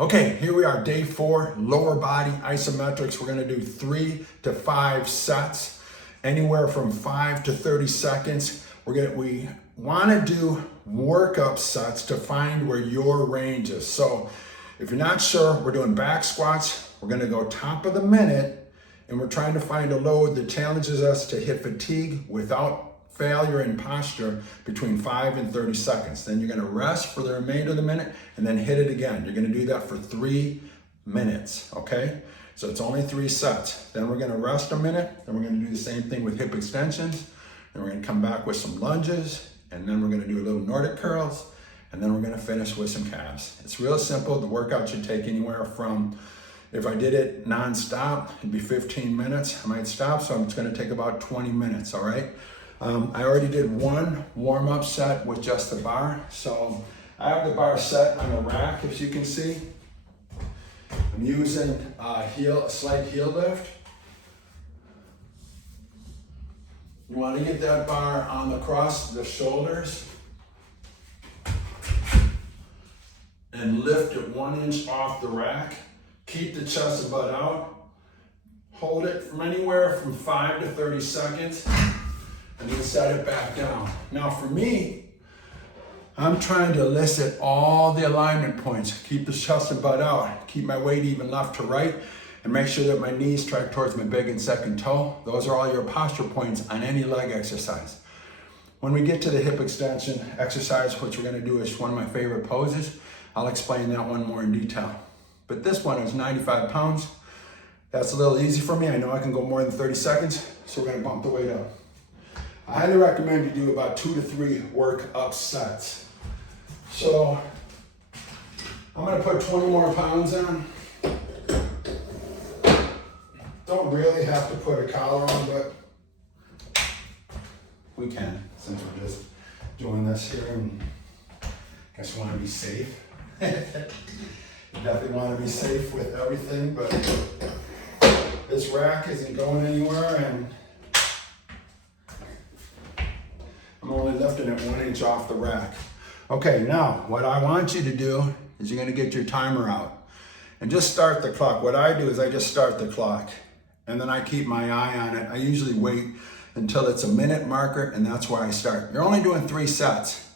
Okay, here we are, day 4, lower body isometrics. We're gonna do 3 to 5 sets, anywhere from 5 to 30 seconds. We wanna do workup sets to find where your range is. So if you're not sure, we're doing back squats. We're gonna go top of the minute, and we're trying to find a load that challenges us to hit fatigue without failure in posture between 5 and 30 seconds. Then you're gonna rest for the remainder of the minute and then hit it again. You're gonna do that for 3 minutes, okay? So it's only 3 sets. Then we're gonna rest a minute, then we're gonna do the same thing with hip extensions, then we're gonna come back with some lunges, and then we're gonna do a little Nordic curls, and then we're gonna finish with some calves. It's real simple. The workout should take anywhere from, if I did it non-stop, it'd be 15 minutes. I might stop, so it's gonna take about 20 minutes, all right? I already did 1 warm-up set with just the bar. So I have the bar set on a rack, as you can see. I'm using a slight heel lift. You want to get that bar on across the shoulders and lift it 1 inch off the rack. Keep the chest and butt out. Hold it from anywhere from 5 to 30 seconds. And then set it back down. Now for me, I'm trying to elicit all the alignment points. Keep the chest and butt out. Keep my weight even left to right. And make sure that my knees track towards my big and second toe. Those are all your posture points on any leg exercise. When we get to the hip extension exercise, which we're gonna do is one of my favorite poses, I'll explain that one more in detail. But this one is 95 pounds. That's a little easy for me. I know I can go more than 30 seconds, so we're gonna bump the weight up. I highly recommend you do about 2 to 3 work-up sets. So I'm gonna put 20 more pounds on. Don't really have to put a collar on, but we can, since we're just doing this here, and I guess we wanna be safe. You definitely wanna be safe with everything, but this rack isn't going anywhere, and I'm only lifting it 1 inch off the rack. Okay, now what I want you to do is you're gonna get your timer out and just start the clock. What I do is I just start the clock and then I keep my eye on it. I usually wait until it's a minute marker, and that's where I start. You're only doing 3 sets.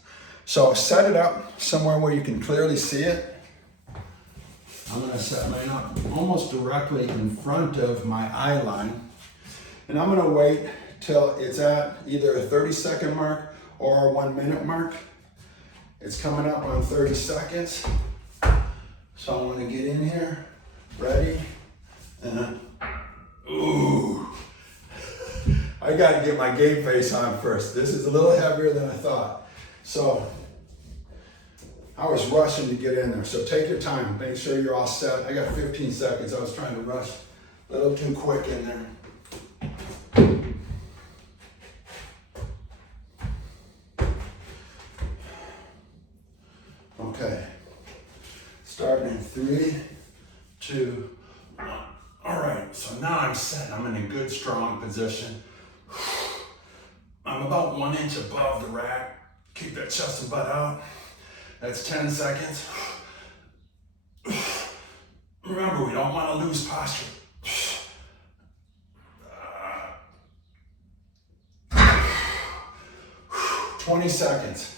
So set it up somewhere where you can clearly see it. I'm gonna set mine up almost directly in front of my eye line, and I'm gonna wait till it's at either a 30-second mark or a 1 minute mark. It's coming up on 30 seconds. So I'm gonna get in here, ready, and ooh. I gotta get my game face on first. This is a little heavier than I thought. So I was rushing to get in there. So take your time, make sure you're all set. I got 15 seconds. I was trying to rush a little too quick in there. Okay, starting in 3, 2, 1. All right, so now I'm set. I'm in a good, strong position. I'm about 1 inch above the rack. Keep that chest and butt out. That's 10 seconds. Remember, we don't want to lose posture. 20 seconds.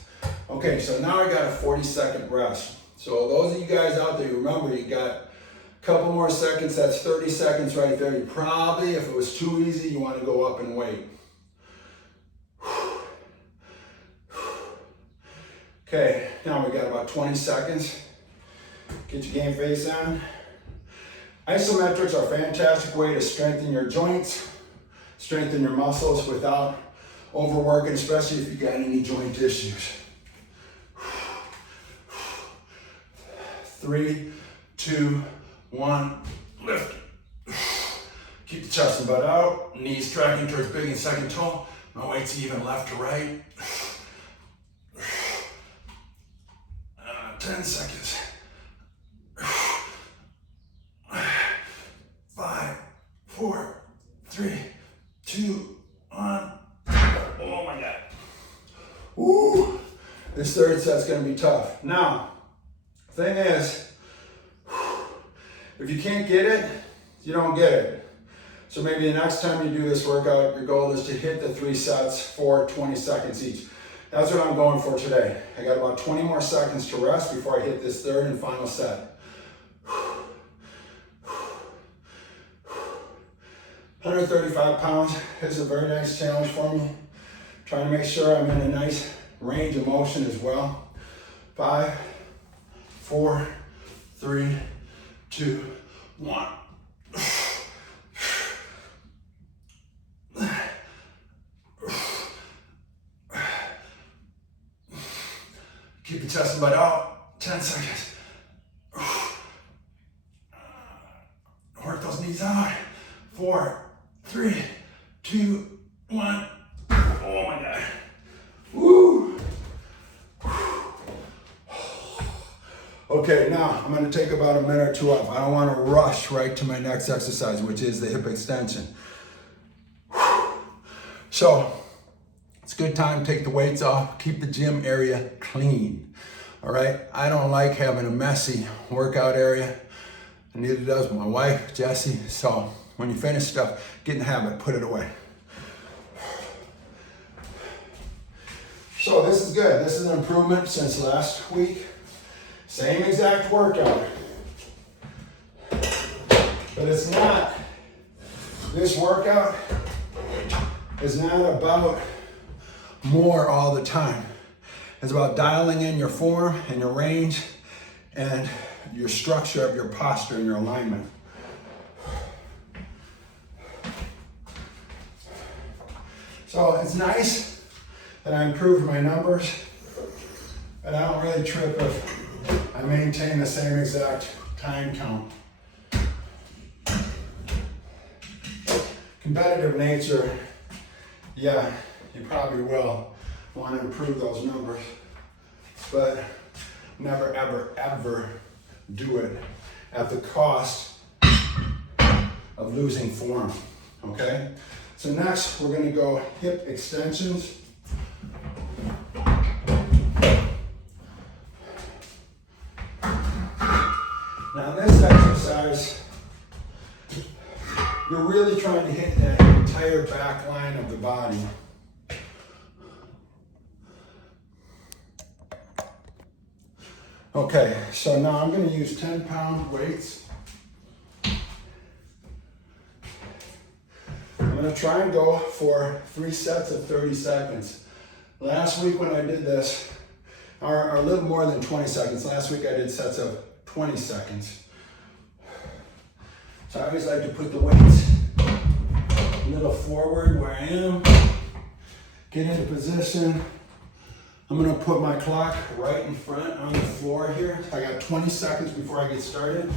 Okay, so now I got a 40-second rest. So those of you guys out there, remember, you got a couple more seconds. That's 30 seconds right there. You probably, if it was too easy, you want to go up and wait. Okay, now we got about 20 seconds. Get your game face on. Isometrics are a fantastic way to strengthen your joints, strengthen your muscles without overworking, especially if you got any joint issues. 3, 2, 1, lift. Keep the chest and butt out, knees tracking towards big and second toe. My weight's even left to right. 10 seconds. 5, 4, 3, 2, 1. Oh my God. Woo. This third set's gonna be tough. Now, thing is, If you can't get it, you don't get it. So maybe the next time you do this workout, your goal is to hit the 3 sets for 20 seconds each. That's what I'm going for today. I got about 20 more seconds to rest before I hit this third and final set. 135 pounds is a very nice challenge for me. Trying to make sure I'm in a nice range of motion as well. 5, 4, 3, 2, 1. Keep your chest and butt out. 10 seconds. Work those knees out. 4, 3, 2, 1. Oh my God. Woo. Okay, now I'm going to take about a minute or two off. I don't want to rush right to my next exercise, which is the hip extension. So it's a good time to take the weights off, keep the gym area clean. All right, I don't like having a messy workout area, and neither does my wife, Jessie. So when you finish stuff, get in the habit, put it away. So this is good. This is an improvement since last week. Same exact workout. But it's not, this workout is not about more all the time. It's about dialing in your form and your range and your structure of your posture and your alignment. So it's nice that I improved my numbers, but I don't really trip if I maintain the same exact time count. Competitive nature, yeah, you probably will want to improve those numbers, but never, ever, ever do it at the cost of losing form, okay? So next, we're going to go hip extensions. Now this exercise, you're really trying to hit that entire back line of the body. Okay, so now I'm going to use 10-pound weights. I'm going to try and go for 3 sets of 30 seconds. Last week when I did this, or a little more than 20 seconds, last week I did sets of 20 seconds. So I always like to put the weights a little forward where I am, get into position. I'm gonna put my clock right in front on the floor here. I got 20 seconds before I get started.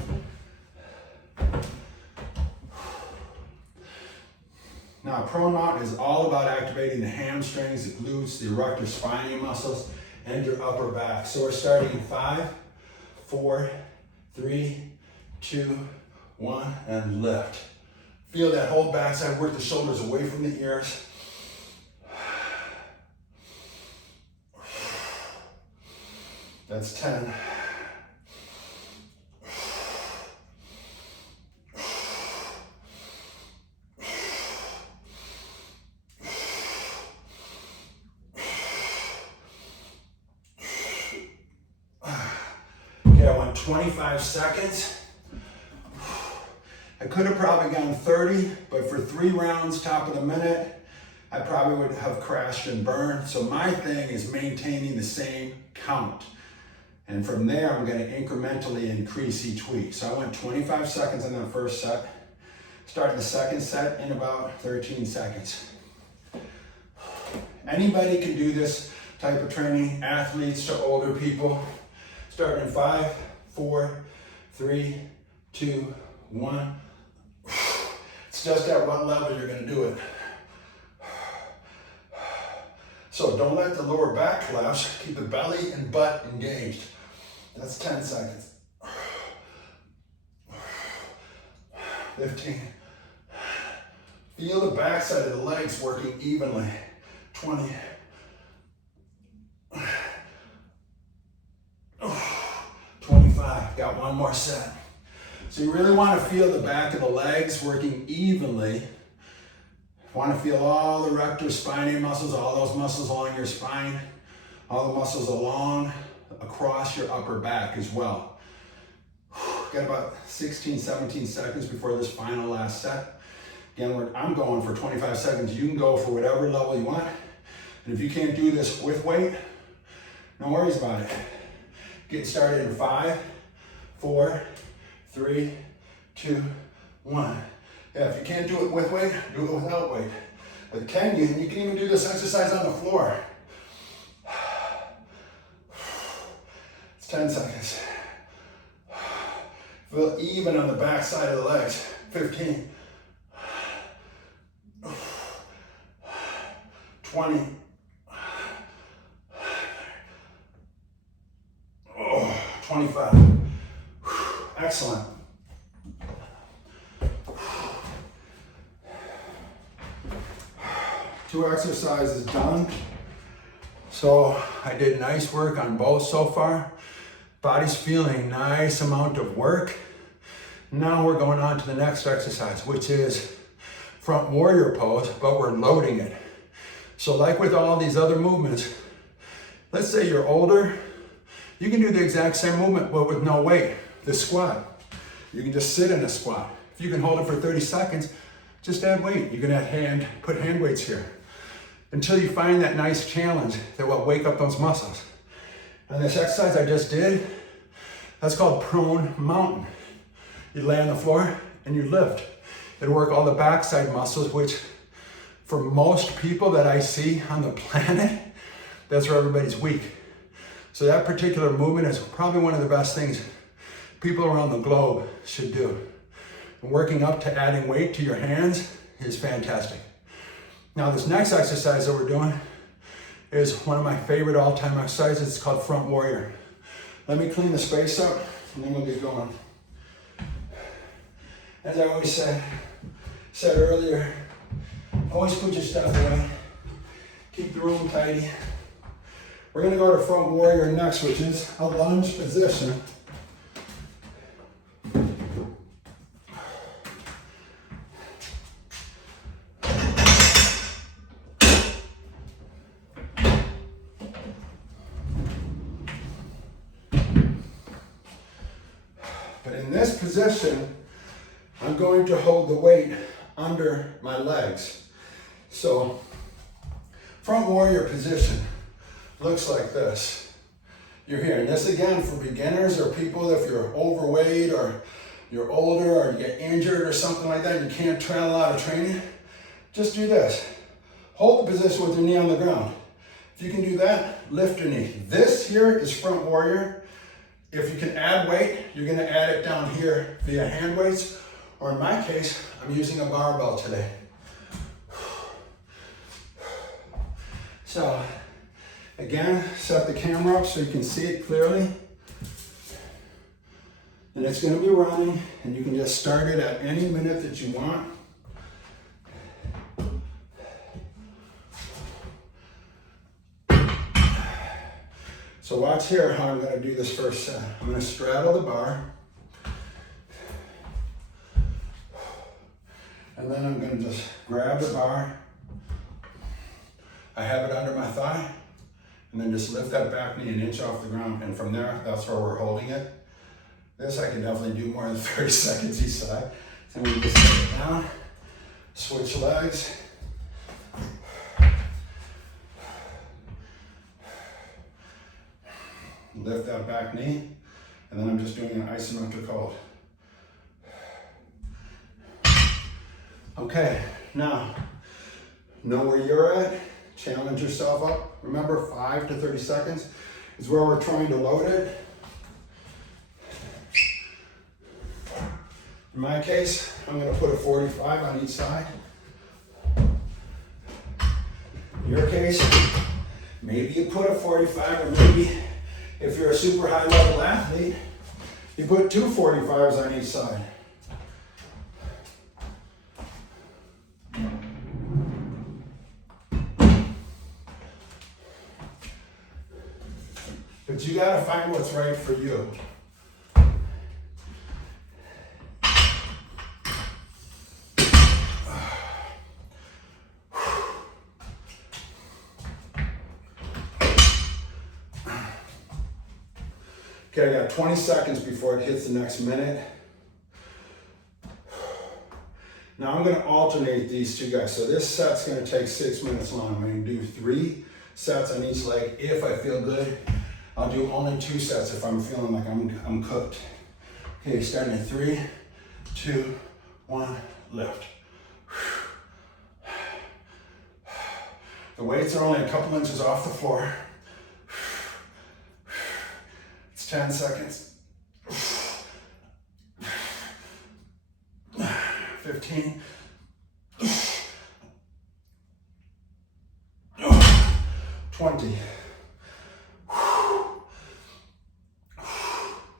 Now, prone mount is all about activating the hamstrings, the glutes, the erector spinae muscles, and your upper back. So we're starting in 5, 4, 3, 2, 1, and lift. Feel that whole backside, work the shoulders away from the ears. That's 10. Okay, I went 25 seconds. I could have probably gone 30, but for 3 rounds, top of the minute, I probably would have crashed and burned. So my thing is maintaining the same count. And from there, I'm gonna incrementally increase each week. So I went 25 seconds on that first set. Started the second set in about 13 seconds. Anybody can do this type of training, athletes to older people. Starting in 5, 4, 3, 2, 1. It's just at what level you're gonna do it. So don't let the lower back collapse. Keep the belly and butt engaged. That's 10 seconds. 15. Feel the backside of the legs working evenly. 20. 25. Got one more set. So you really want to feel the back of the legs working evenly. You want to feel all the rectus spinae muscles, all those muscles along your spine, all the muscles across your upper back as well. Got about 16, 17 seconds before this final last set. Again, I'm going for 25 seconds. You can go for whatever level you want. And if you can't do this with weight, no worries about it. Getting started in 5, 4, 3, 2, 1. Yeah, if you can't do it with weight, do it without weight. But can you? And you can even do this exercise on the floor. It's 10 seconds. Feel even on the back side of the legs. 15. 20. 25. Excellent. Two exercises done. So I did nice work on both so far. Body's feeling nice amount of work. Now we're going on to the next exercise, which is front warrior pose, but we're loading it. So like with all these other movements, let's say you're older, you can do the exact same movement, but with no weight. The squat. You can just sit in a squat. If you can hold it for 30 seconds, just add weight. You can put hand weights here until you find that nice challenge that will wake up those muscles. And this exercise I just did, that's called prone mountain. You lay on the floor and you lift. It'll work all the backside muscles, which for most people that I see on the planet, that's where everybody's weak. So that particular movement is probably one of the best things people around the globe should do. And working up to adding weight to your hands is fantastic. Now this next exercise that we're doing is one of my favorite all-time exercises. It's called front warrior. Let me clean the space up and then we'll get going. As I always said earlier, always put your stuff away. Keep the room tidy. We're gonna go to front warrior next, which is a lunge position. But in this position, I'm going to hold the weight under my legs. So, front warrior position looks like this. You're here, and this again for beginners or people if you're overweight or you're older or you get injured or something like that and you can't train a lot of training, just do this. Hold the position with your knee on the ground. If you can do that, lift your knee. This here is front warrior. If you can add weight, you're gonna add it down here via hand weights, or in my case, I'm using a barbell today. So, again, set the camera up so you can see it clearly. And it's gonna be running, and you can just start it at any minute that you want. So watch here how I'm gonna do this first set. I'm gonna straddle the bar. And then I'm gonna just grab the bar. I have it under my thigh. And then just lift that back knee an inch off the ground. And from there, that's where we're holding it. This I can definitely do more than 30 seconds each side. So we just set it down, switch legs. Lift that back knee. And then I'm just doing an isometric hold. Okay, now, know where you're at. Challenge yourself up. Remember, 5 to 30 seconds is where we're trying to load it. In my case, I'm gonna put a 45 on each side. In your case, maybe you put a 45, or maybe if you're a super high level athlete, you put 2 45s on each side. But you gotta find what's right for you. Okay, I got 20 seconds before it hits the next minute. Now I'm gonna alternate these two guys. So this set's gonna take 6 minutes long. I'm gonna do 3 sets on each leg. If I feel good, I'll do only 2 sets if I'm feeling like I'm cooked. Okay, starting at 3, 2, 1, lift. The weights are only a couple inches off the floor. It's 10 seconds. 15. 20.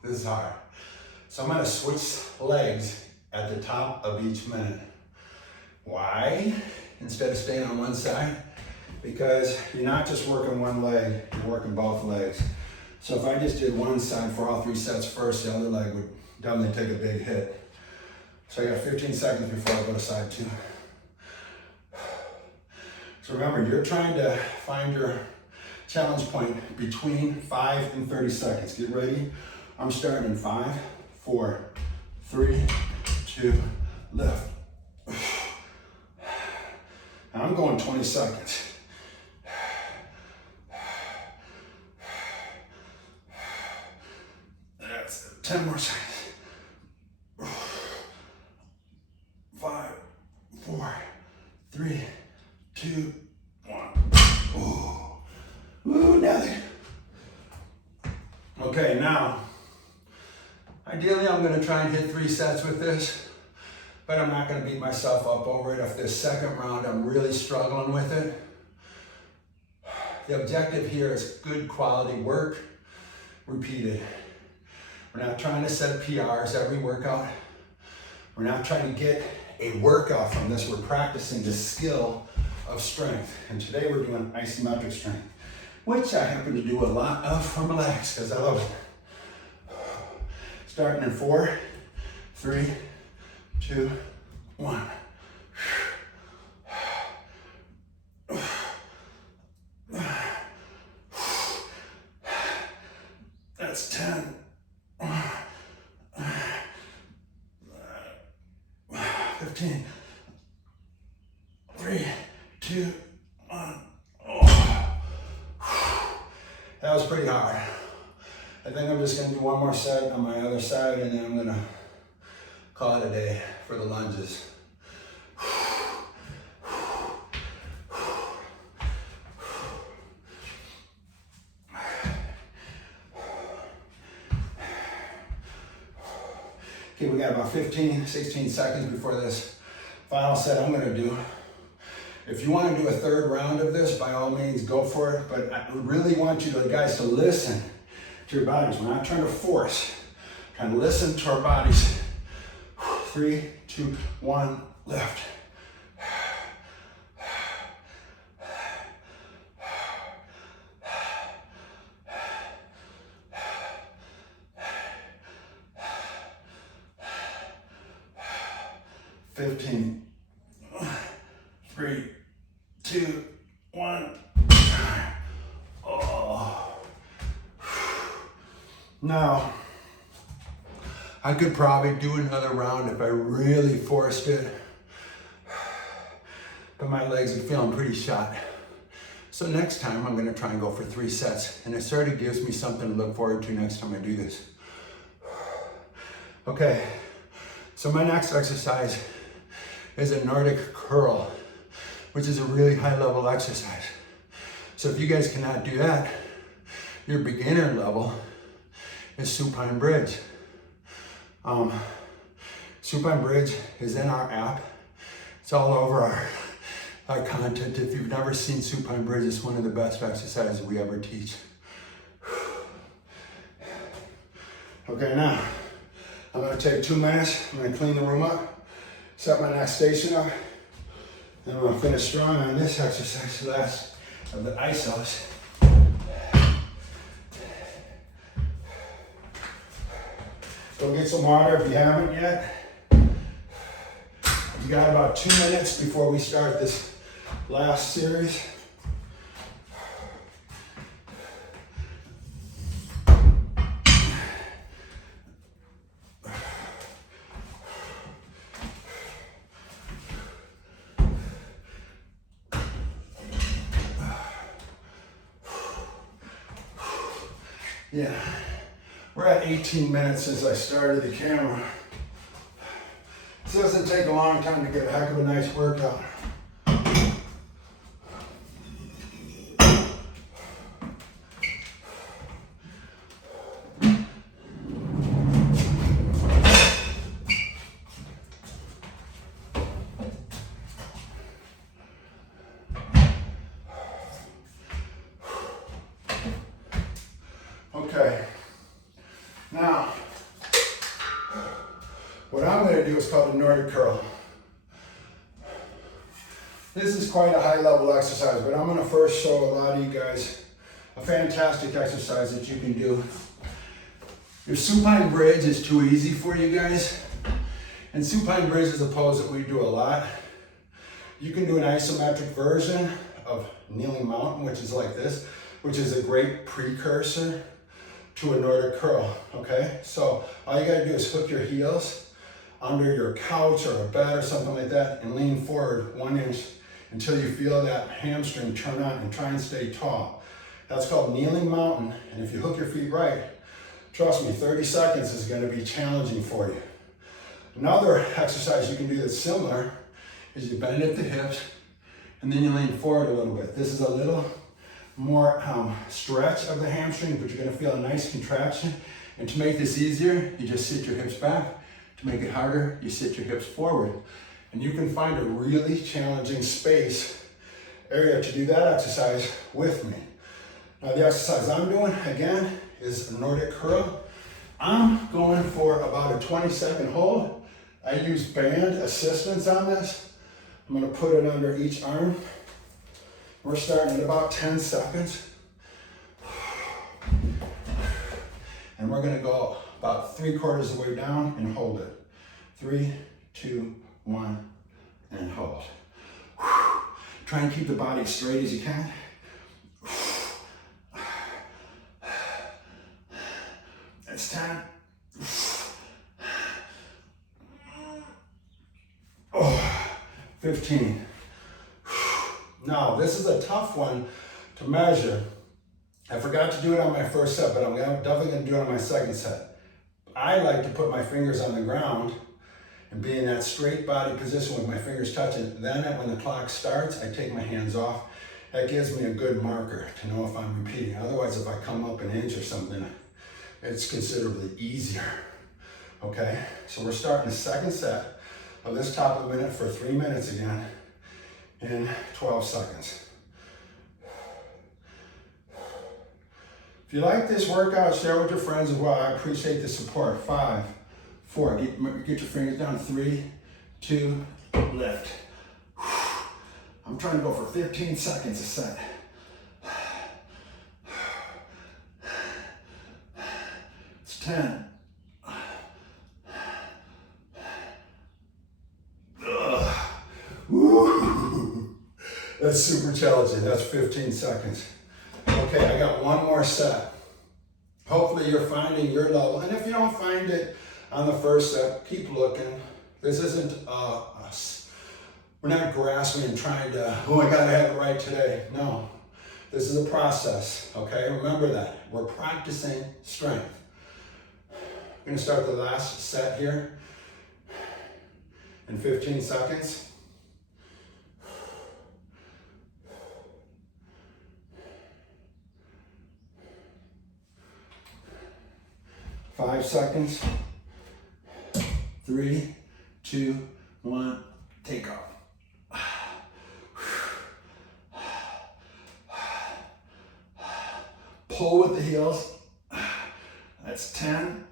This is hard. So I'm gonna switch legs at the top of each minute. Why? Instead of staying on one side? Because you're not just working one leg, you're working both legs. So if I just did one side for all 3 sets first, the other leg would definitely take a big hit. So I got 15 seconds before I go to side 2. So remember, you're trying to find your challenge point between 5 and 30 seconds. Get ready. I'm starting in 5, 4, 3, 2, lift. Now I'm going 20 seconds. That's 10 more seconds. 5, 4, 3, 2, 1. Ooh, nothing. Okay, now, ideally I'm gonna try and hit 3 sets with this, but I'm not gonna beat myself up over it. If this second round I'm really struggling with it, the objective here is good quality work, repeated. We're not trying to set PRs every workout. We're not trying to get a workout from this. We're practicing the skill of strength. And today we're doing isometric strength, which I happen to do a lot of for my legs because I love it. Starting in 4, 3, 2, 1. That's 10. 15. 3, 2, 1. Oh. That was pretty hard. I think I'm just gonna do one more set on my other side and then I'm gonna call it a day for the lunges. Okay, we got about 15, 16 seconds before this final set I'm gonna do. If you wanna do a third round of this, by all means, go for it. But I really want you guys to listen to your bodies. We're not trying to force, trying to listen to our bodies. 3, 2, 1, lift. 15, 3, 2, 1. Oh. Now, I could probably do another round if I really forced it, but my legs are feeling pretty shot. So next time I'm gonna try and go for 3 sets, and it sort of gives me something to look forward to next time I do this. Okay, so my next exercise is a Nordic curl, which is a really high level exercise. So if you guys cannot do that, your beginner level is supine bridge. Supine bridge is in our app. It's all over our content. If you've never seen supine bridge, it's one of the best exercises we ever teach. Okay, now I'm gonna take 2 minutes. I'm gonna clean the room up, set my next station up, and I'm gonna finish strong on this exercise, the last of the isos. Go get some water if you haven't yet. You got about 2 minutes before we start this last series. Yeah, we're at 18 minutes since I started the camera. This doesn't take a long time to get a heck of a nice workout. Okay, now, what I'm going to do is called a Nordic curl. This is quite a high level exercise, but I'm going to first show a lot of you guys a fantastic exercise that you can do. Your supine bridge is too easy for you guys, and supine bridge is a pose that we do a lot. You can do an isometric version of kneeling mountain, which is like this, which is a great precursor to a Nordic curl, okay? So all you gotta do is hook your heels under your couch or a bed or something like that and lean forward 1 inch until you feel that hamstring turn on and try and stay tall. That's called kneeling mountain, and if you hook your feet right, trust me, 30 seconds is gonna be challenging for you. Another exercise you can do that's similar is you bend at the hips and then you lean forward a little bit. This is a little more stretch of the hamstring, but you're gonna feel a nice contraction. And to make this easier, you just sit your hips back. To make it harder, you sit your hips forward. And you can find a really challenging space area to do that exercise with me. Now the exercise I'm doing, again, is a Nordic curl. I'm going for about a 20-second hold. I use band assistance on this. I'm gonna put it under each arm. We're starting at about 10 seconds. And we're gonna go about 3/4 of the way down and hold it. 3, 2, 1, and hold. Try and keep the body as straight as you can. That's 10. 15. Now, this is a tough one to measure. I forgot to do it on my first set, but I'm definitely gonna do it on my second set. I like to put my fingers on the ground and be in that straight body position with my fingers touching. Then when the clock starts, I take my hands off. That gives me a good marker to know if I'm repeating. Otherwise, if I come up an inch or something, it's considerably easier. Okay, so we're starting the second set of this top of the minute for 3 minutes again in 12 seconds. If you like this workout, share with your friends as well. I appreciate the support. 5, 4, get your fingers down. 3, 2, lift. I'm trying to go for 15 seconds a set. It's 10. Woo. That's super challenging. That's 15 seconds. Okay, I got one more set. Hopefully you're finding your level. And if you don't find it on the first set, keep looking. This isn't us. We're not grasping and trying to, oh, I gotta have it right today. No, this is a process, okay? Remember that. We're practicing strength. I'm gonna start the last set here in 15 seconds. 5 seconds. 3, 2, 1, take off. Pull with the heels. That's 10.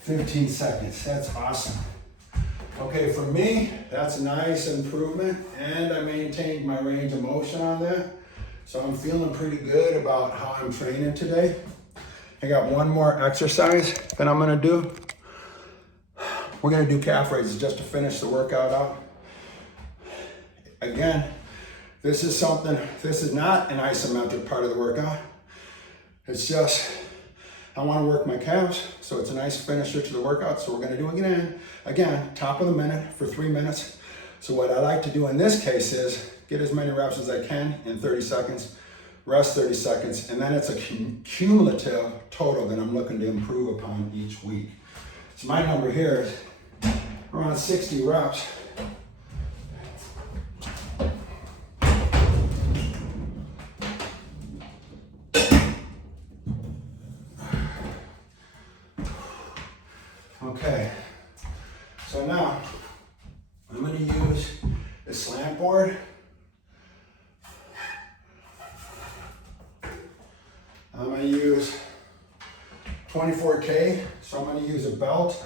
15 seconds. That's awesome. Okay, for me, that's a nice improvement, and I maintained my range of motion on that. So I'm feeling pretty good about how I'm training today. I got one more exercise that I'm gonna do. We're gonna do calf raises just to finish the workout out. Again, this is not an isometric part of the workout. It's just, I wanna work my calves, so it's a nice finisher to the workout. So we're gonna do it again, top of the minute for 3 minutes. So what I like to do in this case is get as many reps as I can in 30 seconds, rest 30 seconds, and then it's a cumulative total that I'm looking to improve upon each week. So my number here is around 60 reps. Okay, so now I'm going to use the slant board. I'm going to use 24K, so I'm going to use a belt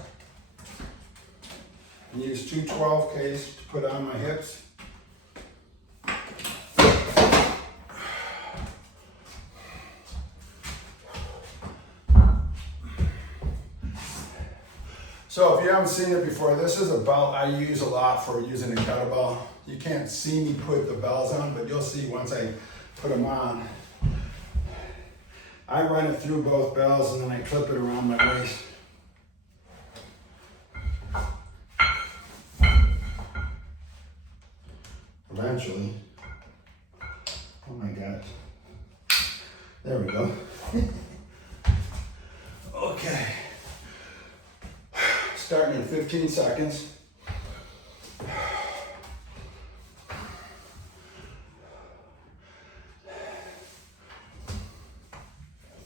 and use two 12Ks to put on my hips. So if you haven't seen it before, this is a belt I use a lot for using a kettlebell. You can't see me put the bells on, but you'll see once I put them on. I run it through both bells and then I clip it around my waist. Eventually, oh my God, there we go. Okay. Starting in 15 seconds.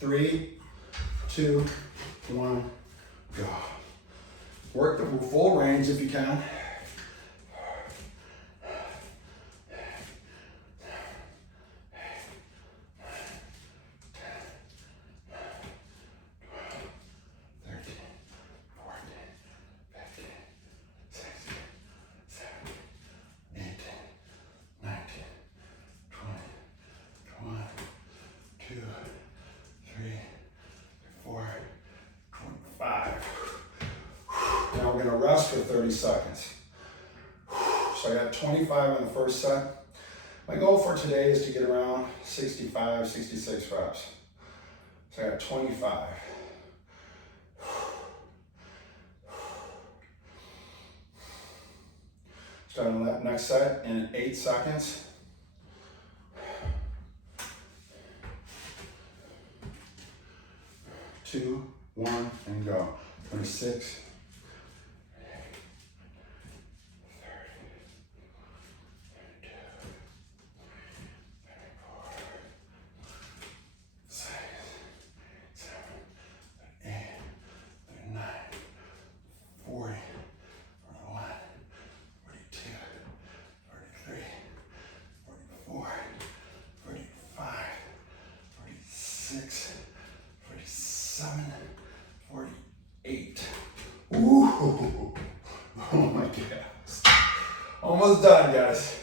3, 2, 1, go. Work the full range if you can. Now we're going to rest for 30 seconds. So I got 25 on the first set. My goal for today is to get around 65, 66 reps. So I got 25. Starting that next set in 8 seconds. 2, 1, and go. 26. 47, 48. Ooh, oh my gosh. Almost done, guys.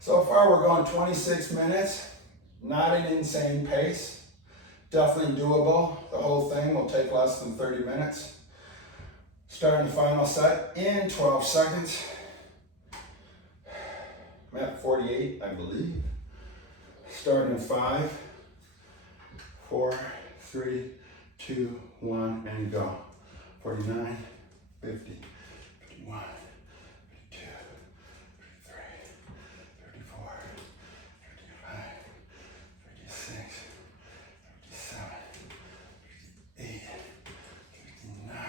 So far we're going 26 minutes. Not an insane pace. Definitely doable. The whole thing will take less than 30 minutes. Starting the final set in 12 seconds. I'm at 48, I believe. Starting in 5, 4, 3, 2, 1, and go. 49, 50, 51, 52, 53, 34, 35, 36, 37, 38, 59,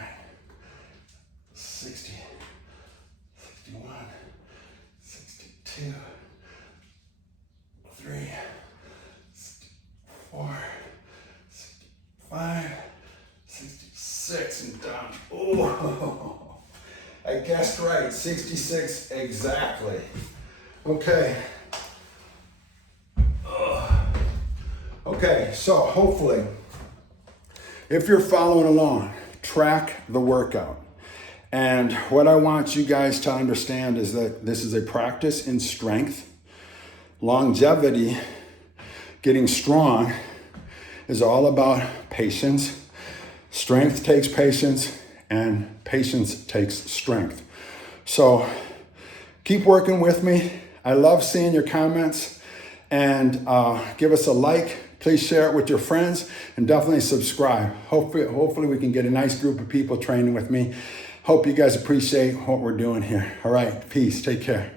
60, 61, 62, 3, 4, 5, 66, and done. Oh, I guessed right, 66 exactly. Okay. Okay, so hopefully, if you're following along, track the workout. And what I want you guys to understand is that this is a practice in strength. Longevity, getting strong, is all about patience. Strength takes patience, and patience takes strength. So keep working with me. I love seeing your comments, and give us a like. Please share it with your friends, and definitely subscribe. Hopefully we can get a nice group of people training with me. Hope you guys appreciate what we're doing here. All right, peace. Take care.